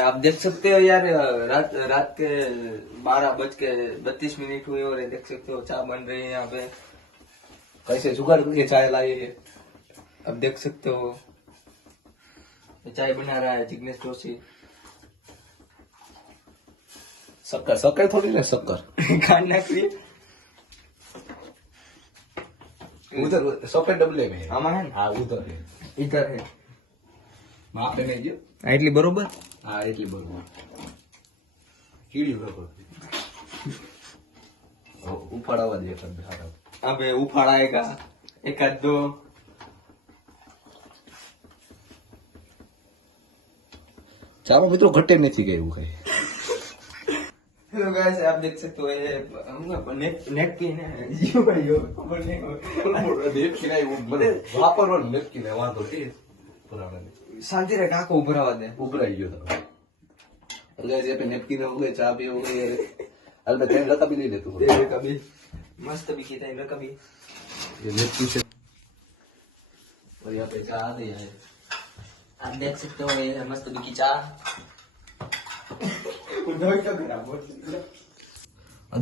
आप देख सकते हो यार, रात रात के 12:32 हुए और देख सकते हो चाय बन रही है यहाँ पे। कैसे जुगाड़ करके चाय लाई है, अब देख सकते हो। चाय बना रहा है जिग्नेश जोशी। शक्कर शक्कर थोड़ी ना शक्कर खाना के लिए उधर शक्कर डबले में आमा है ना? हाँ उधर है इधर है માપે નહીં ગયો એટલી બરોબર। હા એટલી બરોબર કીડી બરોબર ઉપાડાવા દે એટલે સારા अबे उफाड़ाएगा एक आध दो। ચામાં મિત્રો ઘટે નથી ગયું કઈ हेलो गाइस, आप देख सकते हो ये हम नेट की ना जियो का यो खबर नहीं हो। દેખ કે નહીં મને વાપરવાનું નક્કી ને વાંધો એ પુરાણા शांति रे काको उभरावा दे। ઉભરાઈ ગયો તમે એટલે જે પે નેપકીન હો ગए ચા પી हो गई અલ મેં તેલ લતા भी नहीं लेता दे कभी मस्त भी की था कभी। ये नेपकी से और यहाँ पे चाय आ गई है आप देख सकते हो ये मस्त भी की चा।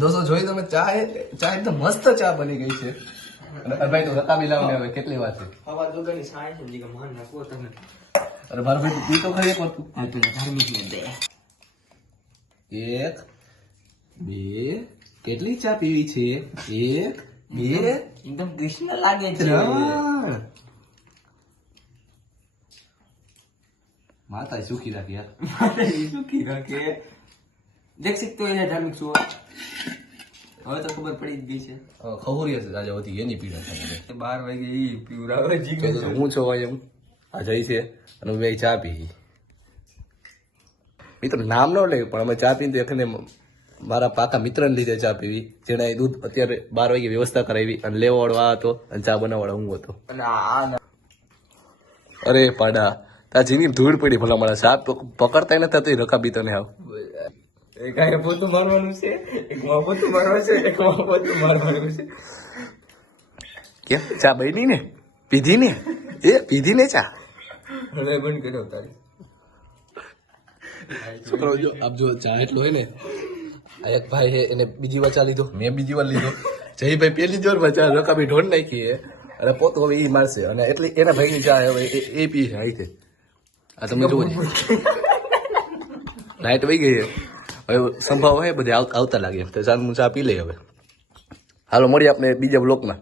दोस्तों જોઈ તમે ચા એકદમ મસ્ત ચા બની ગઈ છે અને ભાઈ તો રકાબી લાવને હવે કેટલી વાર છે हवा दुगनी साय है जी का मान रखो तने। અરે મારો ભાઈ પી તો ખરી એક વાર તું आ तो धार्मिक में दे। એક બે કેટલી ચા પીવી છે એક બે एकदम कृष्ण लागे छे। ત્રણ માતા સુખી રાખી યાર सुखी रखे। देख सकते हो ये धार्मिक शो હવે તો ખબર પડી જ ગઈ છે। ખબરિયા છે આજે હોતી એની પીડા થાય 12 વાગે ઈ પીવરાવે જી તો હું છો ભાઈ એમ આ જઈ છે અને હું બે ચા પી મિત્રો નામ ન લે પણ અમે ચા પીને એખને મારા પાકા મિત્રને લીધે ચા પીવી જેણે દૂધ અત્યારે 12 વાગે વ્યવસ્થા કરાવી અને લેવાવાળો આ હતો અને ચા બનાવવાળો હું હતો અને આ અરે પાડા તા જીની ધૂળ પડી ભલા મારા ચા પકડતા નતા તો રકાબી તને આવ એક આ પોતું મારવાનું છે, એક માં પોતું મારવાનું છે, એક માં પોતું મારવાનું છે। કેમ ચા બની ને પીધી ને પીધી ને ચા હવે બંધ કર્યો તારી। છોકરો જો આપ જો ચા એટલો હોય ને આ એક ભાઈ હે એને બીજી વાર ચા લીધો મેં બીજી વાર લીધો જયભાઈ પેલી જ વાર ચા રકાબી ઢોંઢ નાખી હે અને પોતો હવે ઈ મારશે અને એટલે એના ભાઈની ચા હવે એ પી છે આઈ આ તમે જુઓ લાઈટ વહી ગઈ હવે સંભાવ હોય બધે આવતા લાગે તો ચાલ હું ચા પી લઈ હવે હાલો મળીએ આપણે બીજા બ્લોકમાં।